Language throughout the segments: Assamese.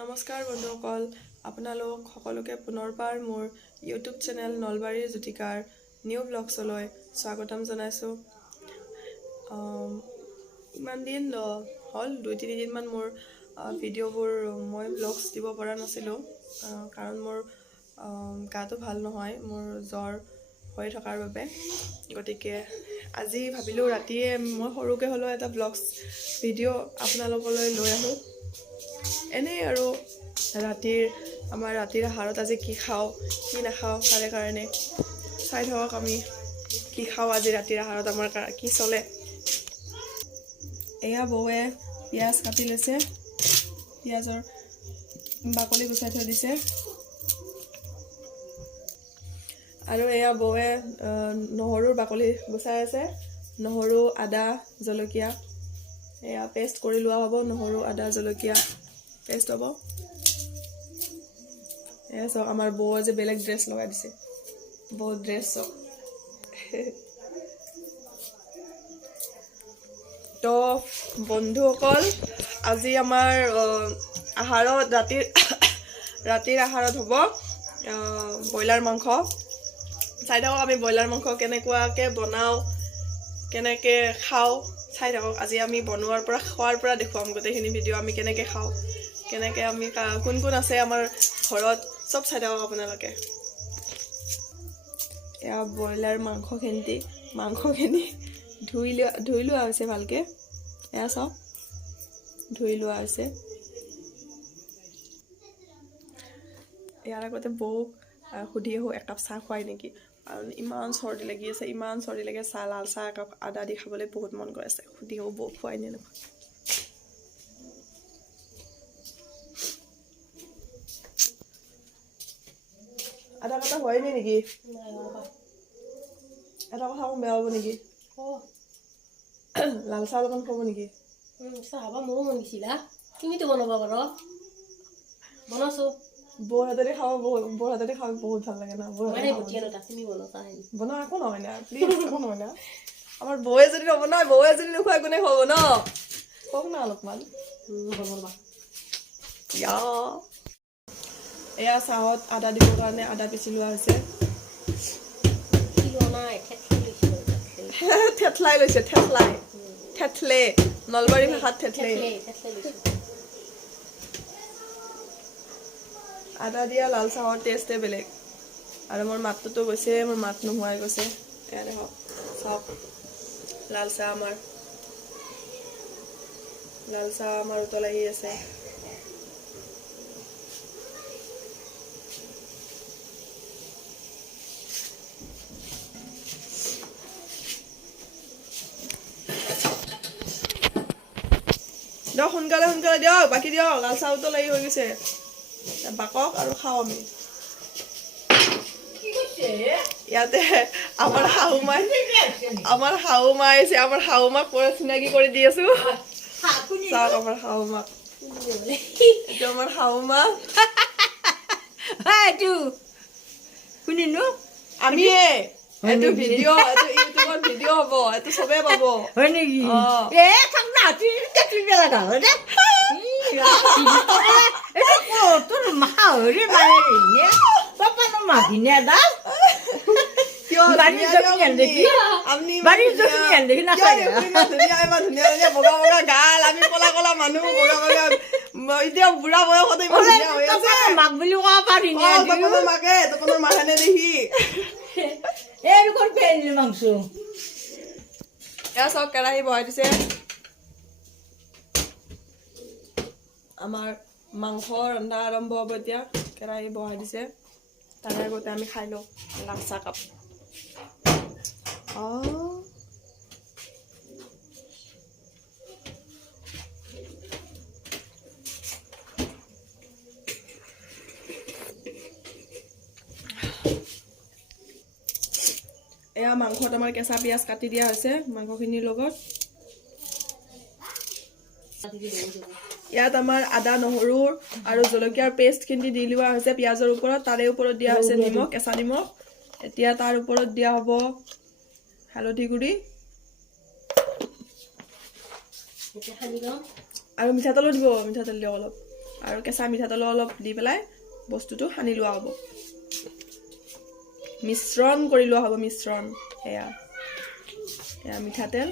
নমস্কাৰ বন্ধুসকল, আপোনালোক সকলোকে পুনৰবাৰ মোৰ ইউটিউব চেনেল নলবাৰীৰ জুতিকাৰ নিউ ব্লগছলৈ স্বাগতম জনাইছোঁ। ইমান দিন হ'ল 2-3 দিনমান মোৰ ভিডিঅ'বোৰ মই ব্লগছ দিব পৰা নাছিলোঁ, কাৰণ মোৰ গাটো ভাল নহয়, মোৰ জ্বৰ হৈ থকাৰ বাবে। গতিকে আজি ভাবিলোঁ ৰাতিয়ে মই সৰুকৈ হ'লেও এটা ব্লগছ ভিডিঅ' আপোনালোকলৈ লৈ আহোঁ। এনেই আৰু আমাৰ ৰাতিৰ আহাৰত আজি কি খাওঁ কি নাখাওঁ তাৰে কাৰণে চাই থাকক। আমি কি খাওঁ আজি ৰাতিৰ আহাৰত, আমাৰ কি চলে। এয়া বৌৱে পিঁয়াজ কাটি লৈছে, পিঁয়াজৰ বাকলি গুচাই থৈ দিছে। আৰু এয়া বৌৱে নহৰুৰ বাকলি গুচাই আছে। নহৰু, আদা, জলকীয়া এয়া পেষ্ট কৰি লোৱা হ'ব। নহৰু, আদা, জলকীয়া পেষ্ট হ'ব। এয়া চাওক, আমাৰ বৌ যে বেলেগ ড্ৰেছ লগাই দিছে। বৌ ড্ৰেছ চাওক। তো বন্ধুসকল, আজি আমাৰ ৰাতিৰ আহাৰত হ'ব ব্ৰইলাৰ মাংস। চাই থাকক আমি ব্ৰইলাৰ মাংস কেনেকুৱাকৈ বনাওঁ, কেনেকৈ খাওঁ চাই থাকক। আজি আমি বনোৱাৰ পৰা খোৱাৰ পৰা দেখুৱাম গোটেইখিনি ভিডিঅ'। আমি কেনেকৈ খাওঁ, কেনেকৈ আমি কোন কোন আছে আমাৰ ঘৰত, চব চাই থাকক আপোনালোকে। এয়া ব্ৰইলাৰ মাংসখিনি ধুই লোৱা হৈছে ভালকৈ। এয়া চাওক, ধুই লোৱা হৈছে। ইয়াৰ আগতে বৌক সুধি আহোঁ একাপ চাহ খুৱাই নেকি, কাৰণ ইমান চৰ্দি লাগি আছে, চাহ, লাল চাহ একাপ আদা দি খাবলৈ বহুত মন গৈ আছে। সুধি আহোঁ বৌক খুৱাই নে নোখোৱাই। আদা কথা হয় নেকি? এটা কথা মোক বেয়া হ'ব নেকি? লাল চাহ অলপমান খাব নেকি? চাহ মোৰো মন গৈছিলা, তুমিতো বনাব পাৰা। বনাইছো বৌৰ হাতেদি খাব বহুত ভাল লাগে না। বনোৱা একো নহয় না, প্লিজ একো নহয় না। আমাৰ বৌয়ে যদি নবনায়, বৌয়ে যদি নোখোৱাই কোনে খাব ন? কওক না অলপমান। এয়া চাহত আদা দিবৰ কাৰণে আদা পিচি লোৱা হৈছে। থেথলে নলবাৰী ভাষাত থেথলে। আদা দিয়া লাল চাহৰ টেষ্টে বেলেগ। আৰু মোৰ মাতটোতো গৈছে, মোৰ মাত নোহোৱাই গৈছে। এয়া দেখক, চাওক, লাল চাহ আমাৰ উতল আহি আছে। দিয়ক সোনকালে দিয়ক, বাকী দিয়ক। লাল চাহ উতল আহি হৈ গৈছে। বাকক আৰু খাওঁ আমি। ইয়াতে আমাৰ শাহু মাই আহিছে। আমাৰ শাহু মাক চিনাকি কৰি দি আছো। চাওক আমাৰ শাহু মাক। এইটো আমাৰ শাহু মা। আমিয়ে এইটো ইউটিউবত ভিডিঅ' হ'ব, এইটো চবে পাব। হয় নেকি? বগা বগা গাল, আমি কলা কলা মানুহ, বগা বগা এতিয়া বুঢ়া বয়সতে ইমান ধুনীয়া হৈ আছে। মাক বুলি ক'ব পাৰি তপনৰ মাহেনে দেখি। মাংস এয়া চাওক, কেৰাহী বহাই দিছে। আমাৰ মাংস ৰন্ধা আৰম্ভ হ'ব এতিয়া। কেৰাহী বহাই দিছে। তাৰে আগতে আমি খাই লওঁ লাল চাহ কাপ। এয়া মাংসত আমাৰ কেঁচা পিঁয়াজ কাটি দিয়া হৈছে মাংসখিনিৰ লগত। ইয়াত আমাৰ আদা, নহৰু আৰু জলকীয়াৰ পেষ্টখিনি দি লোৱা হৈছে পিঁয়াজৰ ওপৰত। তাৰে ওপৰত দিয়া হৈছে নিমখ, কেঁচা নিমখ। এতিয়া তাৰ ওপৰত দিয়া হ'ব হালধি গুড়ি আৰু মিঠাতেলো দিব। মিঠাতেল দিয়ক অলপ। আৰু কেঁচা মিঠাতেল অলপ দি পেলাই বস্তুটো সানি লোৱা হ'ব, মিশ্ৰণ কৰি লোৱা হ'ব, মিশ্ৰণ। এয়া মিঠাতেল,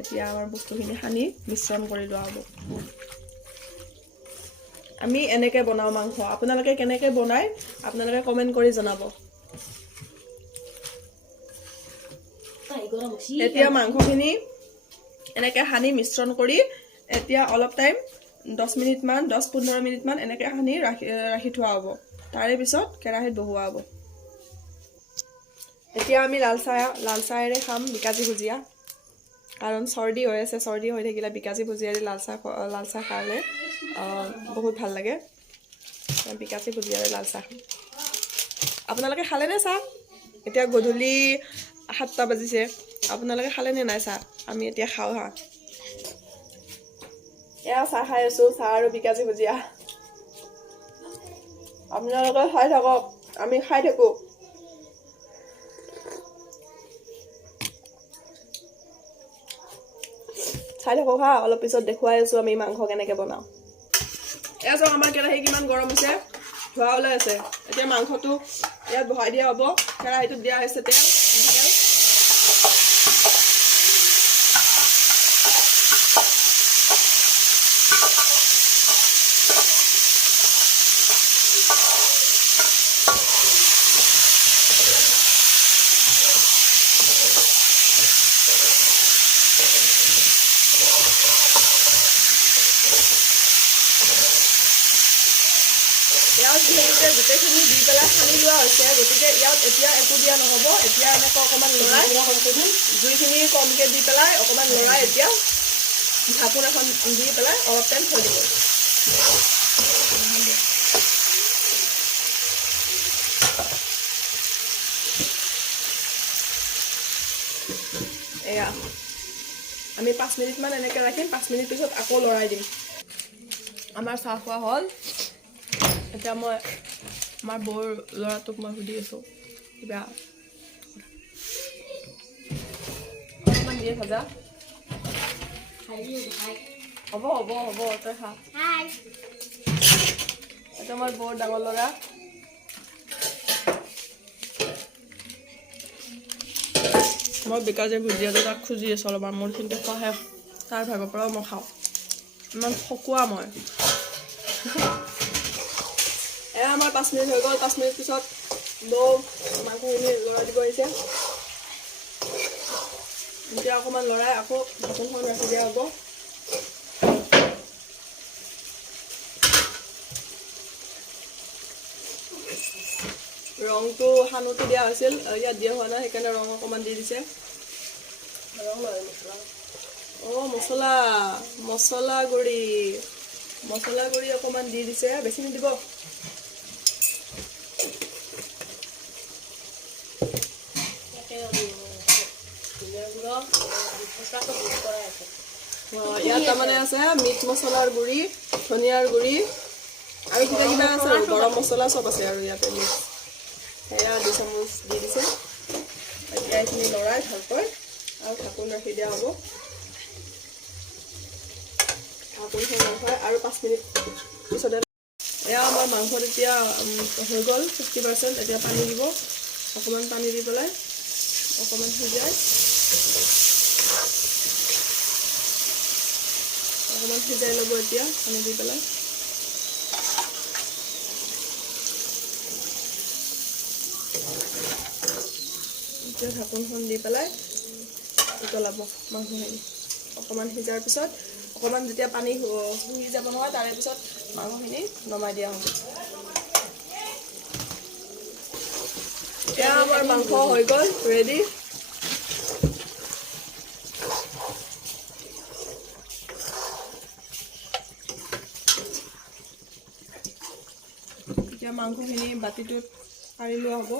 এতিয়া আমাৰ বস্তুখিনি সানি মিশ্ৰণ কৰি লোৱা হ'ব। আমি এনেকৈ বনাওঁ মাংস, আপোনালোকে কেনেকৈ বনায় আপোনালোকে কমেণ্ট কৰি জনাব। এতিয়া মাংসখিনি এনেকৈ সানি মিশ্ৰণ কৰি এতিয়া অলপ টাইম 10-15 মিনিটমান এনেকৈ সানি ৰাখি থোৱা হ'ব। তাৰে পিছত কেৰাহীত বহোৱা হ'ব। এতিয়া আমি লাল চাহেৰে খাম বিকাজী ভুজিয়া, কাৰণ চৰ্দি হৈ আছে, চৰ্দি হৈ থাকিলে বিকাজী ভুজিয়াৰে লাল চাহ খালে বহুত ভাল লাগে। বিকাজী ভুজিয়াৰে লাল চাহ খাম। আপোনালোকে খালেনে চাহ? এতিয়া গধূলি 7টা বাজিছে, আপোনালোকে খালেনে নাই চাহ? আমি এতিয়া খাওঁ হা। এয়া চাহ খাই আছো, চাহ আৰু বিকাজী ভুজিয়া। আপোনালোকে খাই থাকক, আমি খাই থাকো। খাই থাকক হা, অলপ পিছত দেখুৱাই আছো আমি মাংস কেনেকে বনাওঁ। এয়া চাওক আমাৰ কেৰাহী কিমান গৰম হৈছে, ধোৱা ওলাই আছে। এতিয়া মাংসটো ইয়াত বহাই দিয়া হ'ব। কেৰাহীটোত দিয়া হৈছে তেল, মিঠাতেল। ইয়াত যিহেতুকে গোটেইখিনি দি পেলাই সানি লোৱা হৈছে, গতিকে ইয়াত এতিয়া একো দিয়া নহ'ব। এতিয়া এনেকৈ অকণমান লৰাই, জুইখিনি কমকৈ দি পেলাই অকণমান লৰাই এতিয়া ঢাকোন এখন দি পেলাই অলপ টাইম থৈ দিব। এয়া আমি 5 মিনিটমান এনেকৈ ৰাখিম, 5 মিনিট পিছত আকৌ লৰাই দিম। আমাৰ চাহ খোৱা হ'ল। এতিয়া মই আমাৰ বৌৰ ল'ৰাটোক মই সুধি আছোঁ কিবা অকণমান দিয়ে ভাজা। হ'ব হ'ব হ'ব, তই খা। এটা আমাৰ বৌৰ ডাঙৰ ল'ৰা। মই বিকাজী ভুজিয়াটো তাক খুজি আছোঁ অলপমান, মোৰ কিন্তু খোৱা শেষ, তাৰ ভাগৰ পৰাও মই খাওঁ। ইমান খকুৱা মই। এয়া আমাৰ 5 মিনিট হৈ গ'ল। 5 মিনিট পিছত বৌ মাংসখিনি লৰাই দিব আহিছে। এতিয়া অকণমান লৰাই আকৌ ঢাকোনখন ৰাখি দিয়া হ'ব। ৰংটো সানোতে দিয়া হৈছিল, ইয়াত দিয়া হোৱা নাই, সেইকাৰণে ৰং অকণমান দি দিছে। মছলা গুড়ি অকণমান দি দিছে, বেছি নিদিব। ইয়াত তাৰমানে আছে মিট মছলাৰ গুড়ি, ধনিয়াৰ গুড়ি আৰু কিবা কিবা আছে আৰু গৰম মছলা চব আছে আৰু ইয়াতে মিক্স। সেয়া 2 চামুচ দি দিছে। এতিয়া এইখিনি লৰাই ভালকৈ আৰু ঢাকোন ৰাখি দিয়া হ'ব। ঢাকোনখন নথয় আৰু 5 মিনিট পিছতে এয়া আমাৰ মাংসত এতিয়া হৈ গ'ল 50%। এতিয়া পানী দিব, অকণমান পানী দি পেলাই অকণমান সিজাই ল'ব। এতিয়া পানী দি পেলাই এতিয়া ঢাকোনখন দি পেলাই উতলাব মাংসখিনি। অকণমান সিজাৰ পিছত অকণমান যেতিয়া পানী শুহি যাব নহয়, তাৰে পিছত মাংসখিনি নমাই দিয়া হ'ব। এতিয়া আমাৰ মাংস হৈ গ'ল ৰেডি। এতিয়া মাংসখিনি বাতিটোত কাঢ়ি লোৱা হ'ব।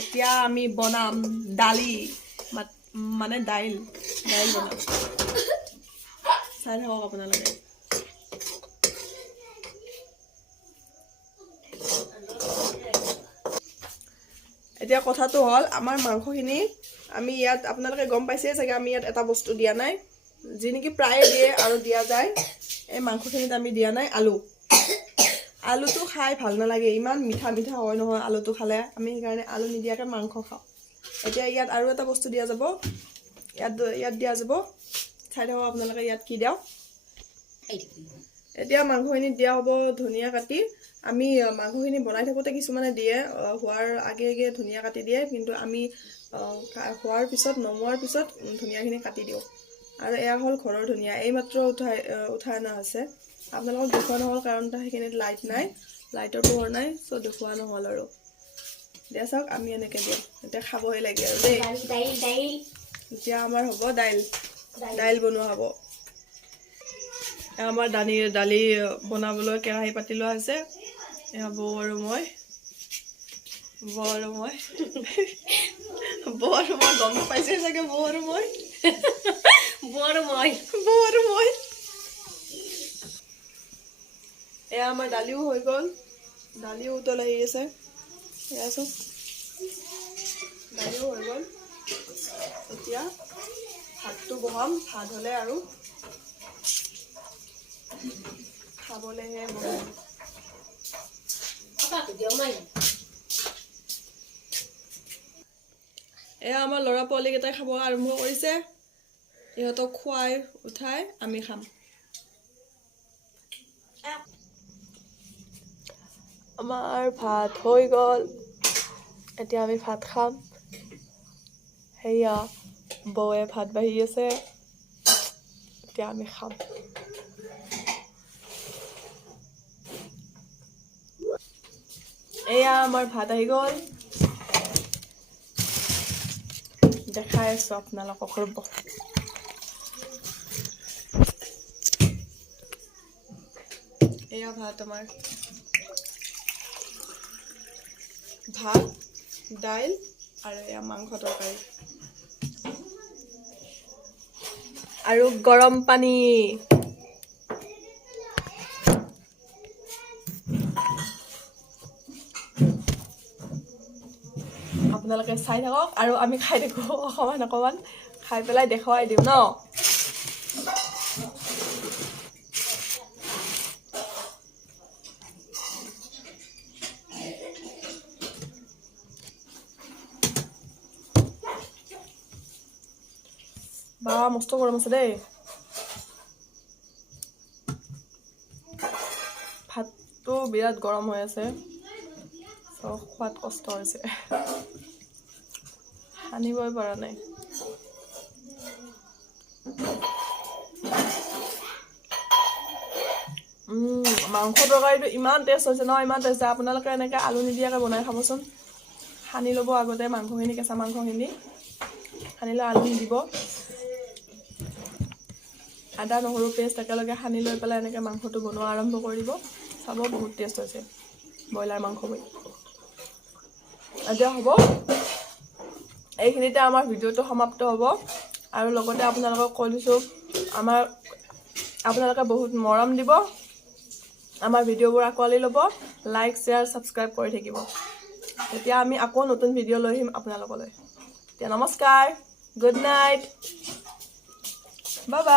এতিয়া আমি বনাম দালি, মানে দাইল বনাম। চাই থাকক আপোনালোকে। এতিয়া কথাটো হ'ল আমাৰ মাংসখিনি আমি ইয়াত আপোনালোকে গম পাইছে চাগে আমি ইয়াত এটা বস্তু দিয়া নাই যি নেকি প্ৰায়ে দিয়ে আৰু দিয়া যায় এই মাংসখিনিত আমি দিয়া নাই আলু আলুটো খাই ভাল নালাগে ইমান মিঠা মিঠা হয় নহয় আলুটো খালে আমি সেইকাৰণে আলু নিদিয়াকৈ মাংস খাওঁ এতিয়া ইয়াত আৰু এটা বস্তু দিয়া যাব ইয়াত দিয়া যাব চাই থাকক আপোনালোকে ইয়াত কি দিওঁ এতিয়া মাংসখিনিত দিয়া হ'ব ধনিয়া কাটি আমি মাংসখিনি বনাই থাকোঁতে কিছুমানে দিয়ে হোৱাৰ আগে আগে ধনিয়া কাটি দিয়ে কিন্তু আমি হোৱাৰ পিছত নমোৱাৰ পিছত ধনিয়াখিনি কাটি দিওঁ আৰু এয়া হ'ল ঘৰৰ ধনিয়া এইমাত্ৰ উঠাই অনা হৈছে আপোনালোকক দেখুওৱা নহ'ল কাৰণ সেইখিনিত লাইট নাই লাইটৰ পোহৰ নাই চ' দেখুওৱা নহ'ল আৰু দিয়া চাওক আমি এনেকৈ দিওঁ এতিয়া খাবহে লাগে আৰু দেই এতিয়া আমাৰ হ'ব দাইল বনোৱা হ'ব আমাৰ দালি বনাবলৈ কেৰাহী পাতি লোৱা হৈছে এয়া বৌ আৰু মই গম পাইছে চাগে বৌ আৰু মই এয়া আমাৰ দালিও হৈ গ'ল দালিও উতল আহি আছে এয়া চব দালিও হৈ গ'ল এতিয়া ভাতটো বহাম ভাত হ'লে আৰু খাবলৈহে বহাম এয়া আমাৰ ল'ৰা পোৱালীকেইটাই খাব আৰম্ভ কৰিছে ইহঁতক খুৱাই উঠাই আমি খাম আমাৰ ভাত হৈ গ'ল এতিয়া আমি ভাত খাম সেয়া বৌয়ে ভাত বাঢ়ি আছে এতিয়া আমি খাম এয়া আমাৰ ভাত আহি গ'ল দেখাই আছো আপোনালোকক ৰ'ব এয়া ভাত আমাৰ ভাত দাইল আৰু এয়া মাংস তৰকাৰী আৰু গৰম পানী আপোনালোকে চাই থাকক আৰু আমি খাই থাকোঁ অকণমান খাই পেলাই দেখুৱাই দিওঁ ন বা মস্ত গৰম আছে দেই ভাতটো বিৰাট গৰম হৈ আছে চ' খোৱাত কষ্ট হৈছে সানিবই পৰা নাই মাংস তৰকাৰীটো ইমান টেষ্ট হৈছে ন ইমান টেষ্ট আপোনালোকে এনেকৈ আলু নিদিয়াকৈ বনাই খাবচোন সানি ল'ব আগতে মাংসখিনি কেঁচা মাংসখিনি সানি লৈ আলু নিদিব আদা নহৰু পেষ্ট একেলগে সানি লৈ পেলাই এনেকৈ মাংসটো বনোৱা আৰম্ভ কৰি দিব চাব বহুত টেষ্ট হৈছে ব্ৰইলাৰ মাংস বুলি এতিয়া হ'ব এইখিনিতে আমাৰ ভিডিঅ'টো সমাপ্ত হ'ব আৰু লগতে আপোনালোকক কৈ দিছোঁ আপোনালোকে বহুত মৰম দিব আমাৰ ভিডিঅ'বোৰ আঁকোৱালি ল'ব লাইক শ্বেয়াৰ ছাবস্ক্ৰাইব কৰি থাকিব তেতিয়া আমি আকৌ নতুন ভিডিঅ' লৈ আহিম আপোনালোকলৈ এতিয়া নমস্কাৰ গুড নাইট বাই বাই